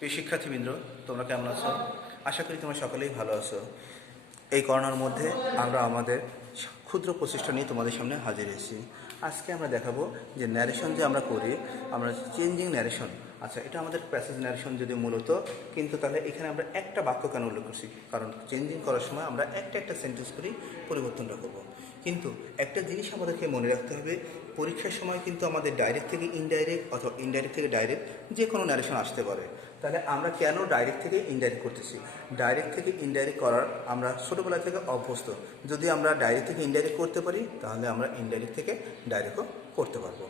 প্রিয় শিক্ষার্থীবৃন্দ, তোমরা কেমন আছো? আশা করি তোমরা সকলেই ভালো আছো। এই করোনার মধ্যে আমরা আমাদের ক্ষুদ্র প্রচেষ্টা নিয়ে তোমাদের সামনে হাজির হয়েছি। আজকে আমরা দেখাবো যে ন্যারেশন যে আমরা করি, আমরা চেঞ্জিং ন্যারেশন। আচ্ছা, এটা আমাদের প্যাসেজ ন্যারেশন যদি মূলত, কিন্তু তাহলে এখানে আমরা একটা বাক্য কেন উল্লেখ করছি? কারণ চেঞ্জিং করার সময় আমরা একটা সেন্টেন্স করেই পরিবর্তনটা করবো। কিন্তু একটা জিনিস আমাদেরকে মনে রাখতে হবে, পরীক্ষার সময় কিন্তু আমাদের ডাইরেক্ট থেকে ইনডাইরেক্ট অথবা ইনডাইরেক্ট থেকে ডাইরেক্ট যে কোনো ন্যারেশন আসতে পারে। তাহলে আমরা কেন ডাইরেক্ট থেকে ইনডাইরেক্ট করতেছি? ডাইরেক্ট থেকে ইনডাইরেক্ট করার আমরা ছোটোবেলা থেকে অভ্যস্ত। যদি আমরা ডাইরেক্ট থেকে ইনডাইরেক্ট করতে পারি, তাহলে আমরা ইনডাইরেক্ট থেকে ডাইরেক্টও করতে পারবো।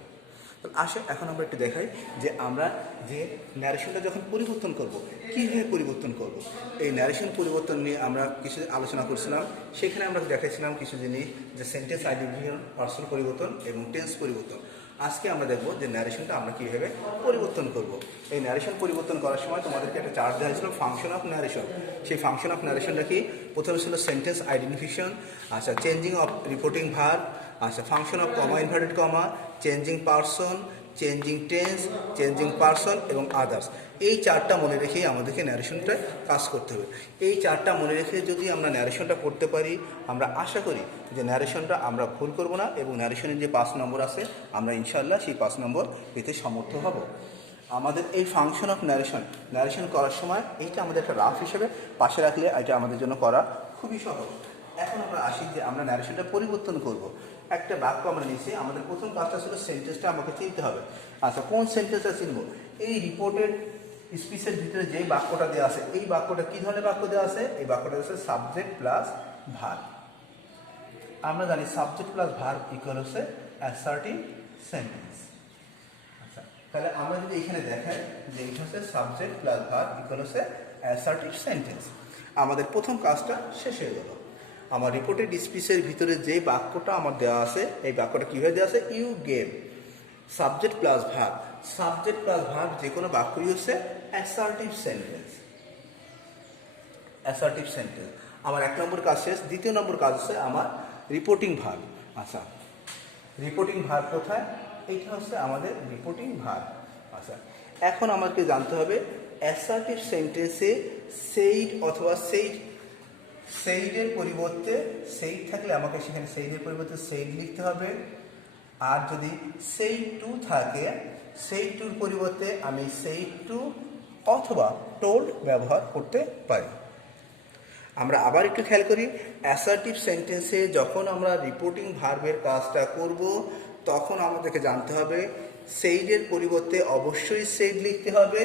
আসে এখন আমরা একটু দেখাই যে আমরা যে ন্যারেশনটা যখন পরিবর্তন করব, কীভাবে পরিবর্তন করব। এই ন্যারেশন পরিবর্তন নিয়ে আমরা কিছু আলোচনা করছিলাম। সেখানে আমরা দেখাইছিলাম কিছু জিনিস, যে সেন্টেন্স আইডেন্টিফিকেশন, পার্সন পরিবর্তন এবং টেন্স পরিবর্তন। আজকে আমরা দেখব যে ন্যারেশনটা আমরা কীভাবে পরিবর্তন করব। এই ন্যারেশন পরিবর্তন করার সময় তোমাদেরকে একটা চার্ট দেওয়া হয়েছিল, ফাংশন অফ ন্যারেশন। সেই ফাংশন অফ ন্যারেশনটা কি? প্রথমে ছিল সেন্টেন্স আইডেন্টিফিকেশন, আচ্ছা চেঞ্জিং অফ রিপোর্টিং ভার্ব, আচ্ছা function of comma inverted comma, changing person, changing tense, changing person এবং আদার্স। এই চারটা মনে রেখেই আমাদেরকে ন্যারেশনটা কাজ করতে হবে। এই চারটা মনে রেখে যদি আমরা ন্যারেশনটা করতে পারি, আমরা আশা করি যে ন্যারেশনটা আমরা ভুল করব না, এবং ন্যারেশনের যে 5 নম্বর আছে আমরা ইনশাআল্লাহ সেই 5 নম্বর পেতে সমর্থ হব। আমাদের এই ফাংশন অফ ন্যারেশন করার সময় এইটা আমাদের একটা রাফ হিসেবে পাশে রাখলে এটা আমাদের জন্য করা খুবই সহজ। এখন আমরা আসি যে আমরা ন্যারেশনটা পরিবর্তন করব। একটা বাক্য আমরা নিয়েছি, আমাদের প্রথম কাজটা ছিল সেন্টেন্সটা আমাকে চিনতে হবে। আচ্ছা, কোন সেন্টেন্সটা চিনবো? এই রিপোর্টেড স্পিচের ভিতরে যেই বাক্যটা দেওয়া আছে, এই বাক্যটা কী ধরনের বাক্য দেওয়া আছে? এই বাক্যটা হচ্ছে সাবজেক্ট প্লাস ভার্ব। আমরা জানি সাবজেক্ট প্লাস ভার্ব ইকুয়াল হচ্ছে অ্যাসার্টিভ সেন্টেন্স। আচ্ছা, তাহলে আমরা যদি এখানে দেখাই যে এটা হচ্ছে সাবজেক্ট প্লাস ভার্ব ইকুয়াল হচ্ছে অ্যাসার্টিভ সেন্টেন্স, আমাদের প্রথম কাজটা শেষ হয়ে গেল। আমার রিপোর্টেড স্পিচের ভিতরে যে বাক্যটা আমার দেওয়া আছে, এই বাক্যটা কীভাবে দেওয়া আছে? You gave, subject plus verb. Subject plus verb যে কোনো বাক্যই হচ্ছে অ্যাসার্টিভ সেন্টেন্স। অ্যাসার্টিভ সেন্টেন্স আমার 1 নম্বর কাজ শেষ। দ্বিতীয় নম্বর কাজ হচ্ছে আমার রিপোর্টিং ভার্ব। আচ্ছা, রিপোর্টিং ভার্ব কোথায়? এইটা হচ্ছে আমাদের রিপোর্টিং ভার্ব। আচ্ছা, এখন আমাকে জানতে হবে অ্যাসার্টিভ সেন্টেন্সে সেইড অথবা সেইডের পরিবর্তে সেইড থাকলে আমাকে সেখানে সেইডের পরিবর্তে সেইড লিখতে হবে। আর যদি সেইড টু থাকে, সেইড টুর পরিবর্তে আমি সেইড টু অথবা টোল্ড ব্যবহার করতে পারি। আমরা আবার একটু খেয়াল করি, অ্যাসার্টিভ সেন্টেন্সে যখন আমরা রিপোর্টিং ভার্বের কাজটা করব, তখন আমাদেরকে জানতে হবে সেইডের পরিবর্তে অবশ্যই সেইড লিখতে হবে।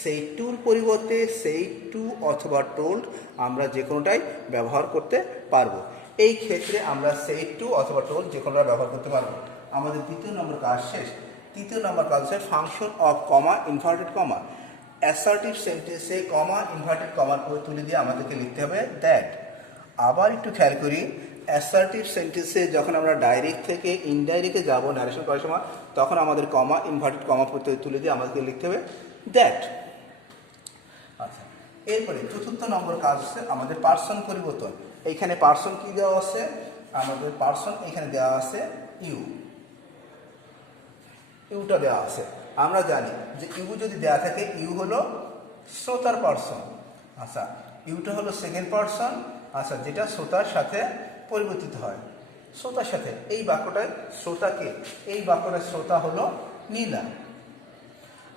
সেইড টুর পরিবর্তে সেইড টু অথবা টোল্ড আমরা যে কোনোটাই ব্যবহার করতে পারবো। এই ক্ষেত্রে আমরা সেইড টু অথবা টোল্ড যে কোনোটা ব্যবহার করতে পারবো। আমাদের দ্বিতীয় নম্বর কাজ শেষ। তৃতীয় নম্বর কাজ হচ্ছে function of comma inverted comma. Assertive সেন্টেন্সে কমা ইনভার্টেড কমার পরে তুলে দিয়ে আমাদেরকে লিখতে হবে দ্যাট। আবার একটু খেয়াল করি, অ্যাসার্টিভ সেন্টেন্সে যখন আমরা ডাইরেক্ট থেকে ইনডাইরেক্টে যাব ন্যারেশন করার সময়, তখন আমাদের কমা ইনভার্টেড কমা পরে তুলে দিয়ে আমাদেরকে লিখতে হবে দ্যাট। আচ্ছা, এরপরে চতুর্থ নম্বর কাজ হচ্ছে আমাদের পার্সন পরিবর্তন। এইখানে পার্সন কি দেওয়া আছে? আমাদের পার্সন এখানে দেওয়া আছে ইউ, ইউটা দেওয়া আছে। আমরা জানি যে ইউ যদি দেওয়া থাকে, ইউ হলো শ্রোতার পার্সন। আচ্ছা, ইউটা হলো সেকেন্ড পার্সন, আচ্ছা, যেটা শ্রোতার সাথে পরিবর্তিত হয়। শ্রোতার সাথে এই বাক্যটায় শ্রোতাকে, এই বাক্যটার শ্রোতা হলো নীলা।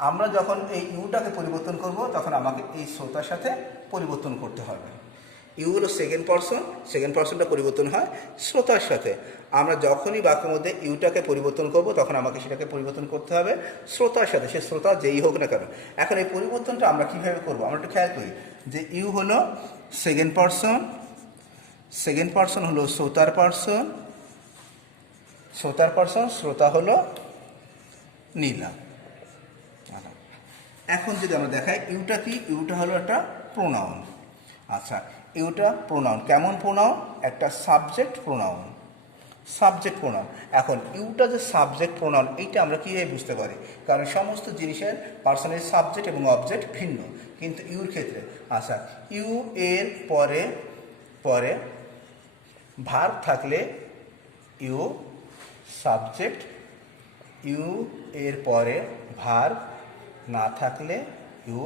আমরা যখন এই ইউটাকে পরিবর্তন করব, তখন আমাকে এই শ্রোতার সাথে পরিবর্তন করতে হবে। ইউ হলো সেকেন্ড পার্সনটা পরিবর্তন হয় শ্রোতার সাথে। আমরা যখনই বাক্যের মধ্যে ইউটাকে পরিবর্তন করব, তখন আমাকে সেটাকে পরিবর্তন করতে হবে শ্রোতার সাথে, সে শ্রোতা যেই হোক না কেন। এখন এই পরিবর্তনটা আমরা কীভাবে করব? আমরা একটু খেয়াল করি যে ইউ হলো সেকেন্ড পার্সন হলো শ্রোতার পার্সন, শ্রোতা হলো নীলা। এখন যদি আমরা দেখাই ইউটা কি, ইউটা হলো একটা প্রোনাউন। আচ্ছা, ইউটা প্রোনাউন, কেমন প্রোনাউন? একটা সাবজেক্ট প্রোনাউন। এখন ইউটা যে সাবজেক্ট প্রোনাউন, এইটা আমরা কীভাবে বুঝতে পারি? কারণ সমস্ত জিনিসের পার্সনের সাবজেক্ট এবং অবজেক্ট ভিন্ন, কিন্তু ইউর ক্ষেত্রে আচ্ছা, ইউ এর পরে ভার্ব থাকলে ইউ সাবজেক্ট, ইউ এর পরে ভার্ব না থাকলে ইউ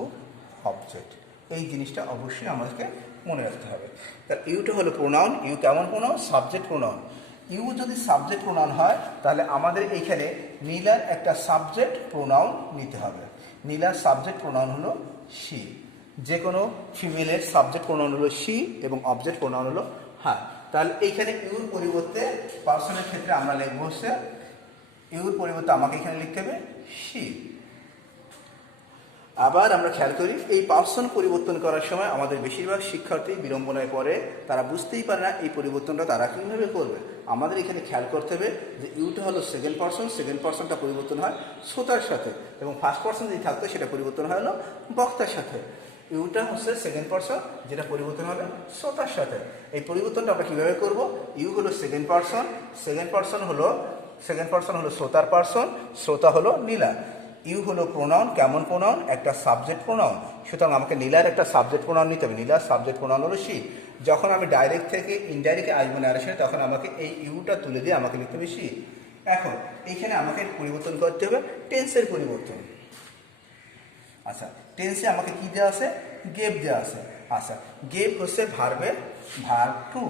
অবজেক্ট। এই জিনিসটা অবশ্যই আমাদেরকে মনে রাখতে হবে। তাহলে ইউটা হলো প্রোনাউন। ইউ কেমন প্রোনাউন? Subject pronoun. ইউ যদি সাবজেক্ট প্রোনাউন হয় তাহলে আমাদের এইখানে নীলার একটা সাবজেক্ট প্রোনাউন নিতে হবে। নীলার সাবজেক্ট প্রোনাউন হলো শি। যে কোনো ফিমেলের সাবজেক্ট প্রোনাউন হলো শি এবং অবজেক্ট প্রোনাউন হলো হার। তাহলে এইখানে ইউর পরিবর্তে পার্সনের ক্ষেত্রে আমরা লিখবো হচ্ছে, ইউর পরিবর্তে আমাকে এখানে লিখতে হবে শি। আবার আমরা খেয়াল করি এই পার্সন পরিবর্তন করার সময় আমাদের বেশিরভাগ শিক্ষার্থী বিড়ম্বনায় পড়ে, তারা বুঝতেই পারে না এই পরিবর্তনটা তারা কীভাবে করবে। আমাদের এখানে খেয়াল করতে হবে যে ইউটা হলো সেকেন্ড পার্সন, সেকেন্ড পার্সনটা পরিবর্তন হয় শ্রোতার সাথে, এবং ফার্স্ট পার্সন যদি থাকতো সেটা পরিবর্তন হয় হলো বক্তার সাথে। ইউটা হচ্ছে সেকেন্ড পার্সন, যেটা পরিবর্তন হবে শ্রোতার সাথে। এই পরিবর্তনটা আমরা কীভাবে করবো? ইউ হলো সেকেন্ড পার্সন, সেকেন্ড পার্সন হলো শ্রোতার পার্সন, শ্রোতা হলো নীলা। ইউ হলো প্রোনাউন, কেমন প্রোনাউন? একটা সাবজেক্ট প্রোনাউন। সুতরাং আমাকে নীলার একটা সাবজেক্ট প্রোনাউন নিতে হবে। নীলার সাবজেক্ট প্রোনাউন হলো শি। যখন আমি ডাইরেক্ট থেকে ইনডাইরেক্টে আসবো ন্যারেশনে, তখন আমাকে এই ইউটা তুলে দিয়ে আমাকে লিখতে হবে শি। এখন এইখানে আমাকে পরিবর্তন করতে হবে টেন্সের পরিবর্তন। আচ্ছা, টেন্সে আমাকে কি দেওয়া আছে? গেভ দেওয়া আছে। আচ্ছা, গেভ হচ্ছে ভার্বের ভার্ব টু,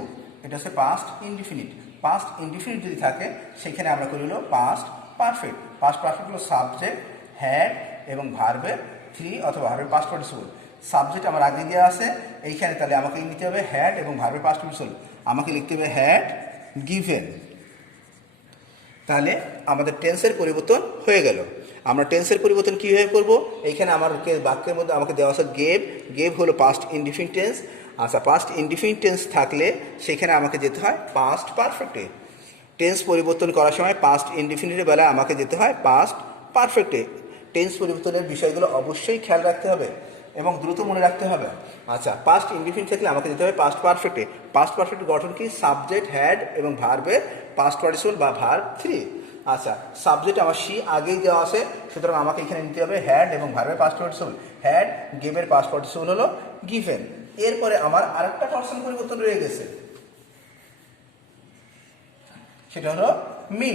এটা হচ্ছে পাস্ট ইনডিফিনিট। পাস্ট ইনডিফিনিট যদি থাকে সেখানে আমরা করি হলো পাস্ট পারফেক্ট। পাস্ট পারফেক্ট হলো সাবজেক্ট, হ্যাড এবং ভার্বের থ্রি অথবা ভার্বের পাস্ট পার্টিসিপল। সাবজেক্ট আমার আগে দেওয়া আছে, এইখানে তাহলে আমাকে নিতে হবে হ্যাড এবং ভার্বের পাস্ট পার্টিসিপল। আমাকে লিখতে হবে হ্যাড গিভেন। তাহলে আমাদের টেন্সের পরিবর্তন হয়ে গেল। আমরা টেন্সের পরিবর্তন কীভাবে করবো? এইখানে আমার বাক্যের মধ্যে আমাকে দেওয়া আছে গেভ। গেভ হলো পাস্ট ইনডিফিনিট টেন্স। আচ্ছা, পাস্ট ইনডিফিনিট টেন্স থাকলে সেখানে আমাকে যেতে হয় পাস্ট পারফেক্টে। টেন্স পরিবর্তন করার সময় পাস্ট ইনডিফিনিটের বেলায় আমাকে যেতে হয় পাস্ট পারফেক্টে। টেন্স পরিবর্তনের বিষয়গুলো অবশ্যই খেয়াল রাখতে হবে এবং দ্রুত মনে রাখতে হবে। আচ্ছা, পাস্ট ইনডিফিনিট থাকলে আমাকে যেতে হবে পাস্ট পারফেক্টে। পাস্ট পারফেক্ট গঠন কি? সাবজেক্ট, হ্যাড এবং ভার্বের পাস্ট পার্টিসিপল বা ভার্ব থ্রি। আচ্ছা, সাবজেক্ট আমার শি আগেই দেওয়া আছে, সুতরাং আমাকে এখানে নিতে হবে হ্যাড এবং ভার্বের পাস্ট পার্টিসিপল। হ্যাড, গেভের পাস্ট পার্টিসিপল হলো গিভেন। এরপরে আমার আরেকটা পার্সন পরিবর্তন রয়ে গেছে, সেটা হলো মি।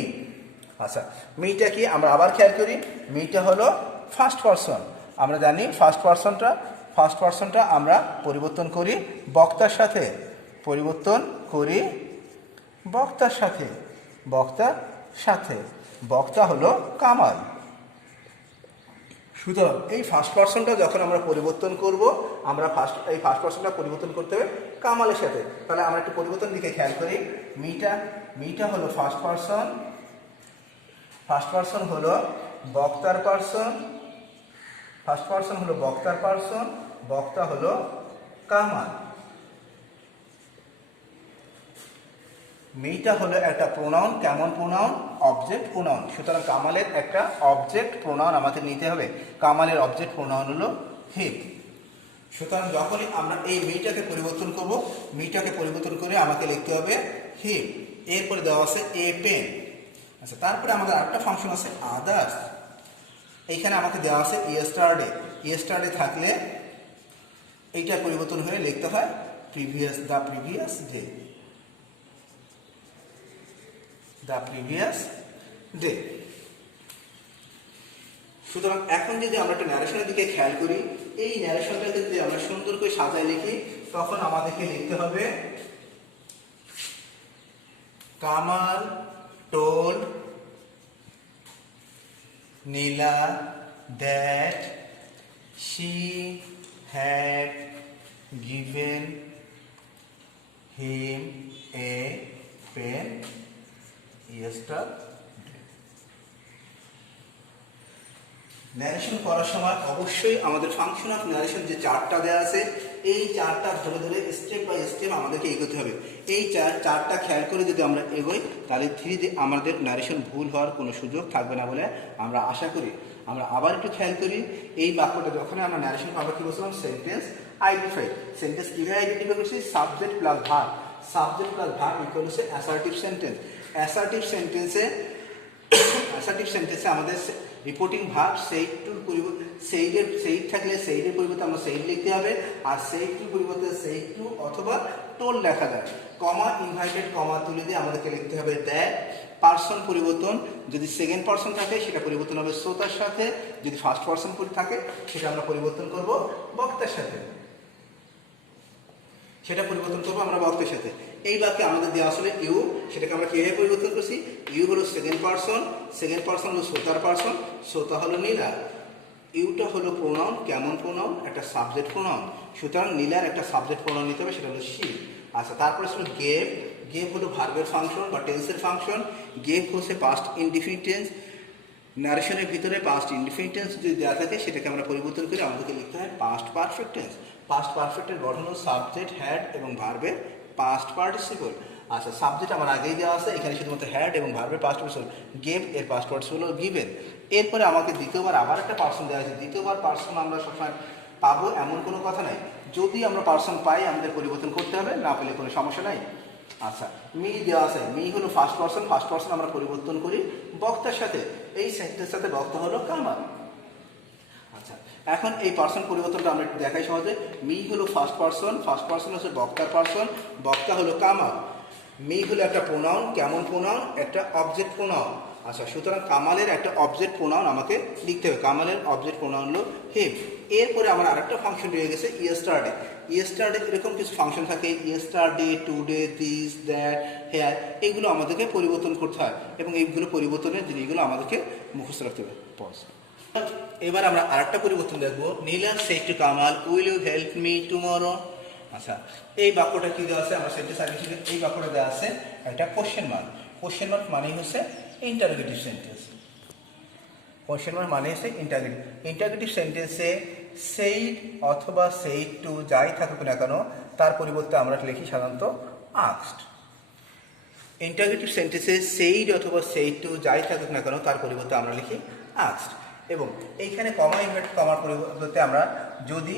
আচ্ছা, মিটা কি? আমরা আবার খেয়াল করি, মিটা হলো ফার্স্ট পার্সন। আমরা জানি ফার্স্ট পার্সনটা আমরা পরিবর্তন করি বক্তার সাথে, বক্তা হলো কামাল। সুতরাং এই ফার্স্ট পার্সনটা যখন আমরা পরিবর্তন করব, আমরা এই ফার্স্ট পার্সনটা পরিবর্তন করতে হবে কামালের সাথে। তাহলে আমরা একটু পরিবর্তন দিকে খেয়াল করি। মিটা হলো ফার্স্ট পার্সন হলো বক্তার পার্সন, বক্তা হলো কামাল। মিটা হলো একটা প্রোনাউন, কেমন প্রোনাউন? Object pronoun. সুতরাং কামালের একটা অবজেক্ট প্রোনাউন আমাদের নিতে হবে। কামালের অবজেক্ট প্রোনাউন হলো হিম। সুতরাং যখনই আমরা এই মিটাকে পরিবর্তন করব, মিটাকে পরিবর্তন করে আমাকে লিখতে হবে হিম। এরপরে দেওয়া আছে এ পেন। আচ্ছা, তারপরে আমাদের আরেকটা ফাংশন আছে আদার্স। এইখানে আমাকে দেওয়া আছে ইয়েস্টারডে থাকলে এইটা পরিবর্তন হয়ে লিখতে হয় দ্য প্রিভিয়াস ডে। সুতরাং এখন যদি আমরা একটা ন্যারেশনের দিকে খেয়াল করি, এই ন্যারেশনটা যদি আমরা সুন্দর করে সাজায় লিখি, তখন আমাদেরকে লিখতে হবে Kamal told Neela that she had given him a pen yesterday. Narration করার সময় অবশ্যই আমাদের ফাংশন অফ ন্যারেশন যে চার্টটা দেওয়া আছে, এই চার্টটা ধরে ধরে স্টেপ বাই স্টেপ আমাদেরকে এগোতে হবে। এই চার্টটা খেয়াল করে যদি আমরা এগোই, তাহলে ধীরে ধীরে আমাদের ন্যারেশন ভুল হওয়ার কোনো সুযোগ থাকবে না বলে আমরা আশা করি। আমরা আবার একটু খেয়াল করি, এই বাক্যটা যখন আমরা ন্যারেশন আমরা কি বলছিলাম? Sentence identify. সেন্টেন্স কীভাবে আইডেন্টিফাই করছি? সাবজেক্ট প্লাস ভার্ব ইকুয়াল হচ্ছে অ্যাসার্টিভ সেন্টেন্স। অ্যাসার্টিভ সেন্টেন্সে আমাদের রিপোর্টিং ভার্ব সেইডের পরিবর্তে সেইডের পরিবর্তে আমরা সেইড লিখতে হবে, আর সেইডের পরিবর্তে সেইড টু অথবা টোল লেখা যায়। কমা, ইনভাইটেড কমা তুলে দিয়ে আমাদেরকে লিখতে হবে দ্যাট। পার্সন পরিবর্তন, যদি সেকেন্ড পার্সন থাকে সেটা পরিবর্তন হবে শ্রোতার সাথে, যদি ফার্স্ট পার্সন থাকে সেটা আমরা পরিবর্তন করব বক্তার বক্তার সাথে, সেটা পরিবর্তন করবো আমরা বক্তার সাথে। এই বাক্যে আমাদের দেওয়া আসলে ইউ, সেটাকে আমরা কিভাবে পরিবর্তন করছি? ইউ হলো সেকেন্ড পারসন হলো শ্রোতার পারসন, শ্রোতা হলো নীলা। ইউটা হলো প্রোনাউন, কেমন প্রোনাউন? একটা সাবজেক্ট প্রোনাউন। সুতরাং নীলার একটা সাবজেক্ট প্রোনাউন নিতে হবে, সেটা হলো শি। আচ্ছা, তারপরে ছিল গেভ। গেভ হলো ভার্বের ফাংশন বা টেন্সের ফাংশন। গেভ হচ্ছে পাস্ট ইনডিফিনিট টেন্স। ন্যারেশনের ভিতরে পাস্ট ইনডিফিনিট টেন্স যদি দেওয়া থাকে, সেটাকে আমরা পরিবর্তন করে আমাদেরকে লিখতে হয় পাস্ট পারফেক্ট টেন্স। পাস্ট পারফেক্টের গঠন হলো সাবজেক্ট, হ্যাড এবং ভার্বের পাস্ট পার্টিসিপল। আচ্ছা, সাবজেক্ট আমার আগেই দেওয়া আছে, এখানে শুধুমাত্র হ্যাড এবং ভার্বের পাস্ট পার্টিসিপল। গেভ এর পাস্ট পার্টিসিপল হলো গিভেন। এরপরে আমাকে দ্বিতীয়বার আবার একটা পার্সন দেওয়া আছে। দ্বিতীয়বার পার্সন আমরা সবসময় পাবো এমন কোনো কথা নাই। যদি আমরা পার্সন পাই, আমাদের পরিবর্তন করতে হবে, না পেলে কোনো সমস্যা নাই। আচ্ছা, মি দেওয়া আছে। মি হলো ফার্স্ট পার্সন আমরা পরিবর্তন করি বক্তার সাথে। এই সেন্টেন্সের সাথে বক্তা হলো কামাল। আচ্ছা, এখন এই পার্সন পরিবর্তনটা আমরা একটু দেখাই সহজে। মি হলো ফার্স্ট পার্সন হচ্ছে বক্তার পার্সন, বক্তা হলো কামাল। মি হলো একটা প্রোনাউন, কেমন প্রোনাউন? একটা অবজেক্ট প্রোনাউন। আচ্ছা, সুতরাং কামালের একটা অবজেক্ট প্রোনাউন আমাকে লিখতে হবে। কামালের অবজেক্ট প্রোনাউন হলো হিম। এরপরে আমার আরেকটা ফাংশন রয়ে গেছে ইয়েস্টারডে। ইয়েস্টারডে এরকম কিছু ফাংশন থাকে, yesterday, today, this, that, here, এগুলো আমাদেরকে পরিবর্তন করতে হয় এবং এইগুলো পরিবর্তনের জিনিসগুলো আমাদেরকে মুখস্থ রাখতে হবে। এবার আমরা আরেকটা পরিবর্তন দেখবো। Nila said to Kamal, will you help me tomorrow. আচ্ছা, এই বাক্যটা কি দেওয়া আছে? আমরা সেন্টেন্স আগে ছিল, এই বাক্যটা দেওয়া আছে একটা কোশ্চেন মার্ক। কোশ্চেন মার্ক মানে হচ্ছে ইন্টারোগেটিভ সেন্টেন্স। কোশ্চেন মার্ক মানে হচ্ছে ইন্টারোগেটিভ সেন্টেন্সে সেইড অথবা সেইড টু যাই থাকুক না কেন, তার পরিবর্তে আমরা লিখি সাধারণত আস্কড। ইন্টারোগেটিভ সেন্টেন্সে সেইড অথবা সেইড টু যাই থাকুক না কেন, তার পরিবর্তে আমরা লিখি আস্কড। এবং এইখানে কমা ইনভার্টেড কমার পরিবর্তে আমরা যদি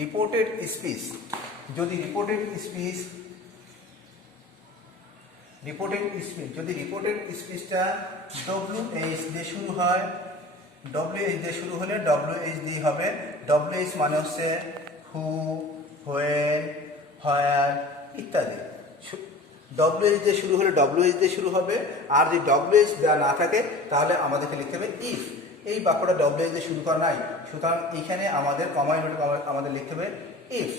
রিপোর্টেড স্পিচটা WH দিয়ে শুরু হয়, WH দিয়ে শুরু হলে WH দিয়ে হবে। WH মানে হচ্ছে হু, হোয়েন, হোয়ার ইত্যাদি। WH দিয়ে শুরু হলে WH দিয়ে শুরু হবে। আর যদি WH দেওয়া না থাকে, তাহলে আমাদেরকে লিখতে হবে ইফ। এই বাক্যটা WH দিয়ে শুরু করা নাই, সুতরাং এইখানে আমাদের কমা ইনভার্টেড আমাদের লিখতে হবে ইফ।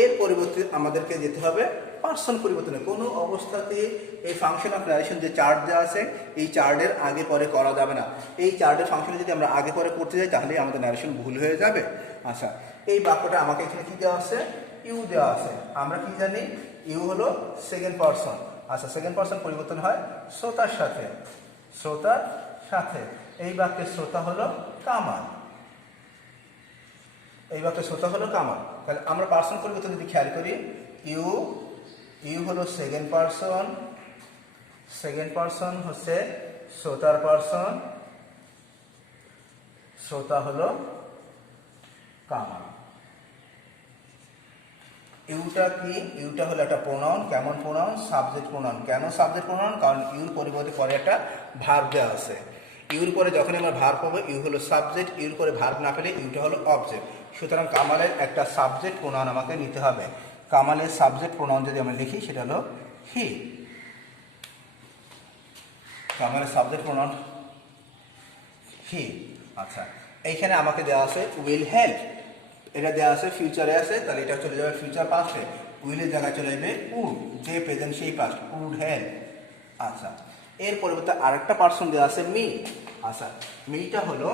এর পরিবর্তে আমাদেরকে যেতে হবে পার্সন পরিবর্তনে। কোনো অবস্থাতে এই ফাংশন অফ ন্যারেশন যে চার্ট দেওয়া আছে, এই চার্টের আগে পরে করা যাবে না। এই চার্টের ফাংশনে যদি আমরা আগে পরে করতে যাই, তাহলে আমাদের ন্যারেশন ভুল হয়ে যাবে। আচ্ছা, এই বাক্যটা আমাকে এখানে কি দেওয়া আছে? ইউ দেওয়া আছে। আমরা কি জানি? ইউ হলো সেকেন্ড পার্সন। আচ্ছা, সেকেন্ড পার্সন পরিবর্তন হয় শ্রোতার সাথে। এই বাক্যের শ্রোতা হলো কামাল। তাহলে আমরা পার্সন পরিবর্তন যদি খেয়াল করি, ইউ হলো সেকেন্ড পার্সন হচ্ছে শ্রোতার পার্সন, শ্রোতা হলো কামাল। ইউটা কি? ইউটা হলো একটা প্রোনাউন, কেমন প্রোনাউন? Subject pronoun. কেন সাবজেক্ট প্রোনাউন? কারণ ইউর পরিবর্তে পরে একটা ভার্ব দেওয়া আছে। ইউর পরে যখন আমরা ভার্ব পাবো, ইউ হলো সাবজেক্ট, ইউর পরে ভার্ব না পেলে ইউটা হলো অবজেক্ট। সুতরাং কামালের একটা সাবজেক্ট প্রোনাউন আমাকে নিতে হবে। কামালের সাবজেক্ট প্রোনাউন যদি আমরা লিখি, সেটা হলো হি। কামালের সাবজেক্ট প্রোনাউন হি। আচ্ছা, এইখানে আমাকে দেওয়া আছে উইল হেল্প। এটা দেওয়া আছে ফিউচারে আছে, তাহলে এটা চলে যাবে ফিউচার পাস্টে। উইলের জায়গায় চলে যাবে উড, যে প্রেজেন্ট সেই পাস্ট, উড হেল্প। আচ্ছা, এর পরিবর্তে আরেকটা পার্সন দেওয়া আছে মি। আচ্ছা, মিটা হলো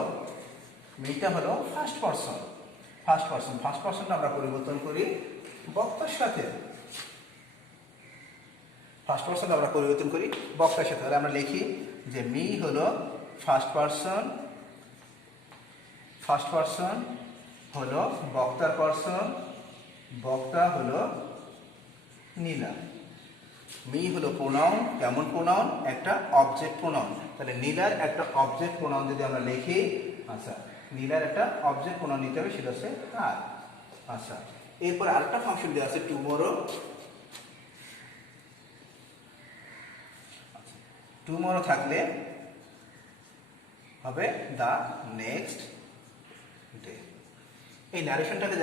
ফার্স্ট পার্সনটা আমরা পরিবর্তন করি বক্তার সাথে। তাহলে আমরা লিখি যে মি হলো ফার্স্ট পার্সন হলো বক্তার পার্সন, বক্তা হলো নীলা। মি হলো প্রোনাউন, কেমন প্রোনাউন? একটা অবজেক্ট প্রোনাউন। তাহলে নীলার একটা অবজেক্ট প্রোনাউন যদি আমরা লিখি, আচ্ছা, নীলার একটা অবজেক্ট প্রোনাউন নিতে হবে, সেটা হচ্ছে আর। আচ্ছা, এরপর আরেকটা ফাংশন দেওয়া আছে টুমরো। টুমরো থাকলে হবে দ্য নেক্সট ডে। এই ন্যারেশনটাকে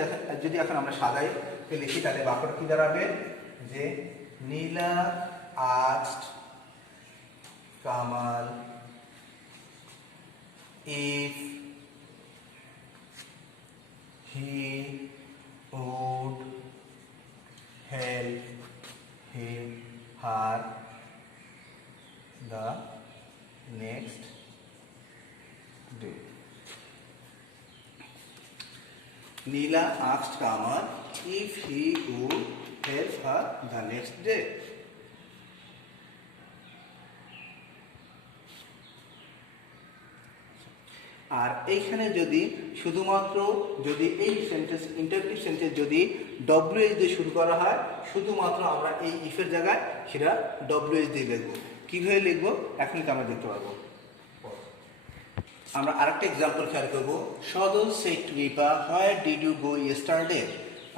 যদি এখন আমরা সাজাই লিখি, তাহলে বাক্যটা কি দাঁড়াবে? যে নীলা asked Kamal if he would help him her the next day. Neela asked Kamar if he would help her the next day. আর এইখানে যদি শুধুমাত্র যদি এই সেন্টেন্স ইন্টারপ্রেটিভ সেন্টেন্স যদি ডব্লিউএইচ দিয়ে শুরু করা হয়, শুধুমাত্র আমরা এই ইফের জায়গায় সেটা ডব্লিউএইচ দিয়ে লিখবো। কীভাবে লিখবো এখন তো আমরা দেখতে পারবো। আমরা আরেকটা এক্সাম্পল খেয়াল করবো। Sajal said to Ripa, where did you go yesterday.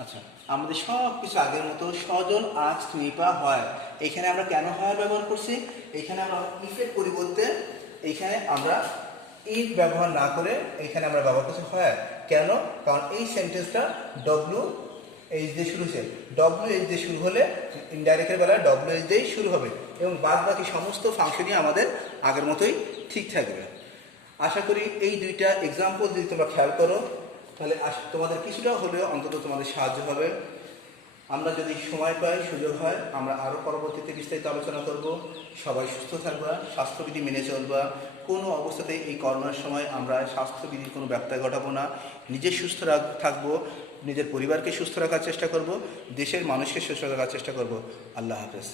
আচ্ছা, আমাদের সব কিছু আগের মতো। সজল আস্কড রিপা হোয়ার, এখানে আমরা কেন হোয়ার ব্যবহার করছি? এখানে আমরা ইফের পরিবর্তে এইখানে আমরা ইফ ব্যবহার না করে এখানে আমরা ব্যবহার করছি হোয়ার। কেন? কারণ এই সেন্টেন্সটা ডব্লিউএইচ দিয়ে শুরু হয়েছে। ডব্লিউএইচ দিয়ে শুরু হলে ইনডাইরেক্টের বেলায় ডব্লিউএইচ দিয়েই শুরু হবে এবং বাদ বাকি সমস্ত ফাংশনই আমাদের আগের মতোই ঠিক থাকবে। আশা করি এই দুইটা এক্সাম্পল যদি তোমরা খেয়াল করো তাহলে তোমাদের কিছুটা হলেও অন্তত তোমাদের সাহায্য হবে। আমরা যদি সময় পাই, সুযোগ হয়, আমরা আরও পরবর্তীতে বিস্তারিত আলোচনা করব। সবাই সুস্থ থাকবা, স্বাস্থ্যবিধি মেনে চলবা। কোনো অবস্থাতেই এই করোনার সময় আমরা স্বাস্থ্যবিধির কোনো ব্যত্যয় ঘটাবো না। নিজে সুস্থ থাকবো, নিজের পরিবারকে সুস্থ রাখার চেষ্টা করব, দেশের মানুষকে সুস্থ রাখার চেষ্টা করব। আল্লাহ হাফেজ।